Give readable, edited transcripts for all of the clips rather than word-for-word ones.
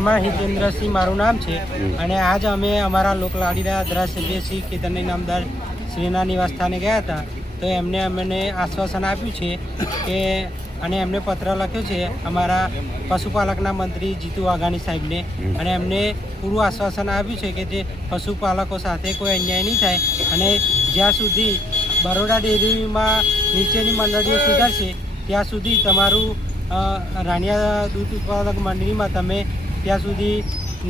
પરમાર હિતેન્દ્રસિંહ મારું નામ છે અને આજ અમે અમારા લોકલાડીના ધારાસભ્ય શ્રી કેતનભાઈ નામદાર શ્રીના નિવાસસ્થાને ગયા હતા. તો એમને અમને આશ્વાસન આપ્યું છે કે અને એમને પત્ર લખ્યો છે અમારા પશુપાલકના મંત્રી જીતુ વાઘાણી સાહેબને અને એમને પૂરું આશ્વાસન આપ્યું છે કે જે પશુપાલકો સાથે કોઈ અન્યાય નહીં થાય અને જ્યાં સુધી બરોડા ડેરીમાં નીચેની મંડળીઓ સુધારશે ત્યાં સુધી તમારું રાણિયા દૂધ ઉત્પાદક મંડળીમાં તમે ત્યાં સુધી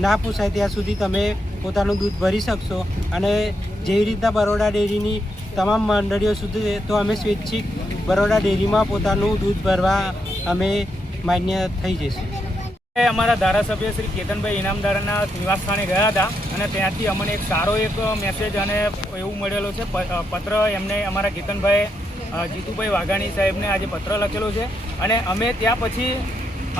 ના પૂછાય ત્યાં સુધી તમે પોતાનું દૂધ ભરી શકશો. અને જેવી રીતના બરોડા ડેરીની તમામ મંડળીઓ સુધી તો અમે સ્વૈચ્છિક બરોડા ડેરીમાં પોતાનું દૂધ ભરવા અમે માન્ય થઈ જઈશું. અમારા ધારાસભ્ય શ્રી કેતનભાઈ ઇનામદારના નિવાસસ્થાને ગયા હતા અને ત્યાંથી અમને એક સારો મેસેજ અને એવું મળેલો છે પત્ર. એમને અમારા કેતનભાઈ જીતુભાઈ વાઘાણી સાહેબને આજે પત્ર લખેલો છે અને અમે ત્યાં પછી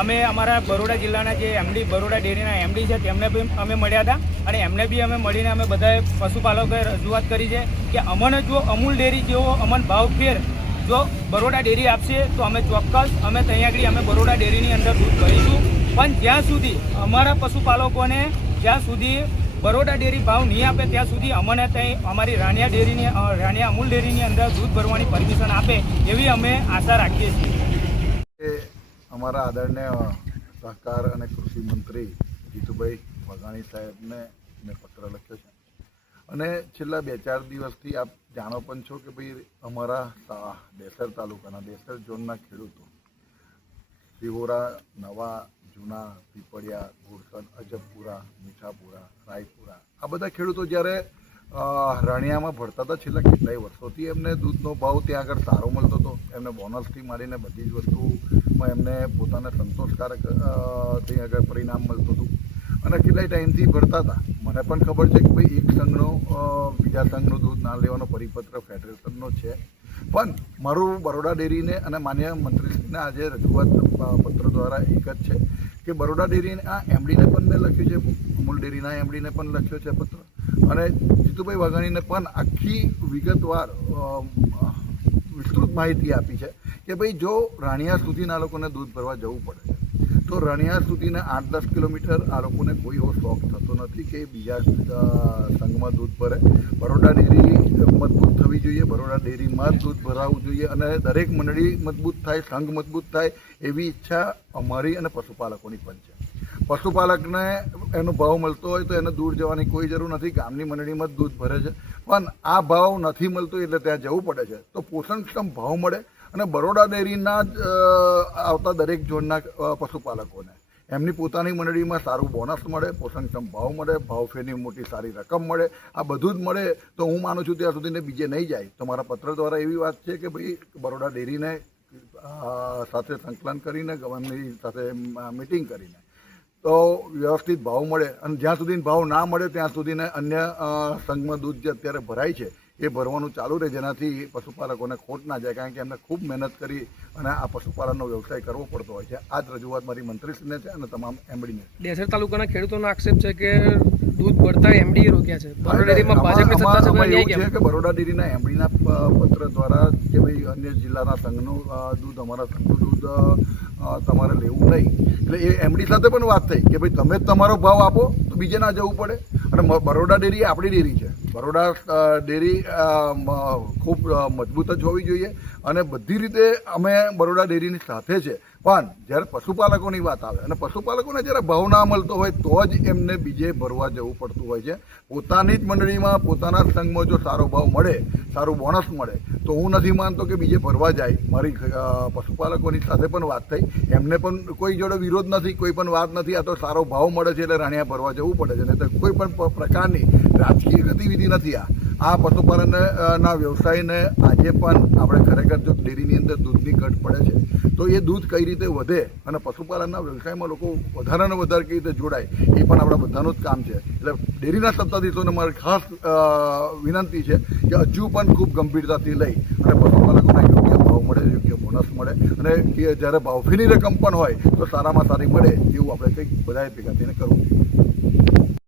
અમે અમારા બરોડા જિલ્લાના જે એમડી બરોડા ડેરીના એમડી છે તેમને બી અમે મળ્યા હતા અને એમને બી અમે મળીને અમે બધાએ પશુપાલકોએ રજૂઆત કરી છે કે અમને જો અમૂલ ડેરી જેવો અમને ભાવ ફેર જો બરોડા ડેરી આપશે તો અમે ચોક્કસ અમે ત્યાં આગળ અમે બરોડા ડેરીની અંદર દૂધ ભરીશું. પણ જ્યાં સુધી અમારા પશુપાલકોને જ્યાં સુધી બરોડા ડેરી ભાવ નહીં આપે ત્યાં સુધી અમને ત્યાં અમારી રાણિયા અમૂલ ડેરીની અંદર દૂધ ભરવાની પરમિશન આપે એવી અમે આશા રાખીએ છીએ. અમારા આદરણીય સહકાર અને કૃષિ મંત્રી જીતુભાઈ વાઘાણી સાહેબને મેં પત્ર લખ્યો છે અને છેલ્લા 2-4 દિવસથી આપ જાણો પણ છો કે ભાઈ અમારા દેસર તાલુકાના દેસર ઝોનના ખેડૂતો સિહોરા, નવા, જૂના, પીપળિયા, ઘોડસન, અજબપુરા, મીઠાપુરા, રાયપુરા આ બધા ખેડૂતો જ્યારે રાણિયામાં ભરતા હતા છેલ્લા કેટલાય વર્ષોથી એમને દૂધનો ભાવ ત્યાં આગળ સારો મળતો હતો. એમને બોનસથી માંડીને બધી જ વસ્તુમાં એમને પોતાને સંતોષકારક ત્યાં આગળ પરિણામ મળતું હતું અને કેટલાય ટાઈમથી ભરતા હતા. મને પણ ખબર છે કે ભાઈ એક સંઘનો બીજા સંઘનું દૂધ ના લેવાનો પરિપત્ર ફેડરેશનનો છે. પણ મારું બરોડા ડેરીને અને માન્ય મંત્રીશ્રીને આજે રજૂઆત પત્ર દ્વારા એક જ છે કે બરોડા ડેરીને આ એમડીને પણ મેં લખ્યું છે, અમૂલ ડેરીના એમડીને પણ લખ્યો છે પત્ર અને જીતુભાઈ વાઘાણીને પણ આખી વિગતવાર વિસ્તૃત માહિતી આપી છે કે ભાઈ જો રાણિયા સુધીના લોકોને દૂધ ભરવા જવું પડે છે તો રાણિયા સુધીના 8-10 કિલોમીટર આ લોકોને કોઈ એવો શોખ થતો નથી કે બીજા સંઘમાં દૂધ ભરે. બરોડા ડેરી મજબૂત થવી જોઈએ, બરોડા ડેરીમાં જ દૂધ ભરાવવું જોઈએ અને દરેક મંડળી મજબૂત થાય, સંઘ મજબૂત થાય એવી ઈચ્છા અમારી અને પશુપાલકોની પણ છે. પશુપાલકને એનો ભાવ મળતો હોય તો એને દૂર જવાની કોઈ જરૂર નથી, ગામની મંડળીમાં જ દૂધ ભરે છે. પણ આ ભાવ નથી મળતો એટલે ત્યાં જવું પડે છે. તો પોષણક્ષમ ભાવ મળે અને બરોડા ડેરીના જ આવતા દરેક ઝોનના પશુપાલકોને એમની પોતાની મંડળીમાં સારું બોનસ મળે, પોષણક્ષમ ભાવ મળે, ભાવ ફેરની મોટી સારી રકમ મળે. આ બધું જ મળે તો હું માનું છું ત્યાં સુધીને બીજે નહીં જાય. તો મારા પત્ર દ્વારા એવી વાત છે કે ભાઈ બરોડા ડેરીને સાથે સંકલન કરીને ગવર્નરની સાથે મિટિંગ કરીને તો વ્યવસ્થિત ભાવ મળે અને જ્યાં સુધી ભાવ ના મળે ત્યાં સુધીને અન્ય સંઘમાં દૂધ જે અત્યારે ભરાય છે એ ભરવાનું ચાલુ રહે, જેનાથી પશુપાલકોને ખોટ ના જાય. કારણ કે એમને ખૂબ મહેનત કરી અને આ પશુપાલનનો વ્યવસાય કરવો પડતો હોય છે. આ જ રજૂઆત મારી મંત્રીશ્રીને છે અને તમામ એમડીને. દેસર તાલુકાના ખેડૂતોનો આક્ષેપ છે કે દૂધ ભરતા એમડી રોક્યા છે. બરોડા ડેરીમાં ભાજપની સત્તા છે કે બરોડા ડેરીના એમડીના પત્ર દ્વારા કે ભાઈ અન્ય જિલ્લાના સંઘનું દૂધ અમારા સંઘનું દૂધ તમારે લેવું નહીં એટલે એ એમડી સાથે પણ વાત થઈ કે ભાઈ તમે જ તમારો ભાવ આપો તો બીજે ના જવું પડે. અને બરોડા ડેરી આપણી ડેરી છે. બરોડા ડેરી ખૂબ મજબૂત જ હોવી જોઈએ અને બધી રીતે અમે બરોડા ડેરીની સાથે છે. પણ જ્યારે પશુપાલકોની વાત આવે અને પશુપાલકોને જ્યારે ભાવ ના મળતો હોય તો જ એમને બીજે ભરવા જવું પડતું હોય છે. પોતાની જ મંડળીમાં પોતાના સંઘમાં જો સારો ભાવ મળે, સારું બોનસ મળે તો હું નથી માનતો કે બીજે ભરવા જાય. મારી પશુપાલકોની સાથે પણ વાત થઈ, એમને પણ કોઈ જોડે વિરોધ નથી, કોઈ પણ વાત નથી. આ તો સારો ભાવ મળે છે એટલે રાણિયા ભરવા જવું પડે છે. નહીં તો કોઈ પણ પ્રકારની રાજકીય ગતિવિધિ નથી. આ પશુપાલનના વ્યવસાયને આજે પણ આપણે ખરેખર જો ડેરીની અંદર દૂધની ઘટ પડે છે તો એ દૂધ કઈ રીતે વધે અને પશુપાલનના વ્યવસાયમાં લોકો વધારે વધારે કઈ રીતે જોડાય એ પણ આપણા બધાનું જ કામ છે. એટલે ડેરીના સત્તાધીશોને મારી ખાસ વિનંતી છે કે હજુ પણ ખૂબ ગંભીરતાથી લઈ અને પશુપાલકોને યોગ્ય ભાવ મળે, યોગ્ય બોનસ મળે અને જ્યારે ભાવફીની રકમ પણ હોય તો સારામાં સારી મળે એવું આપણે કંઈક બધાએ ભેગા થઈને કરવું જોઈએ.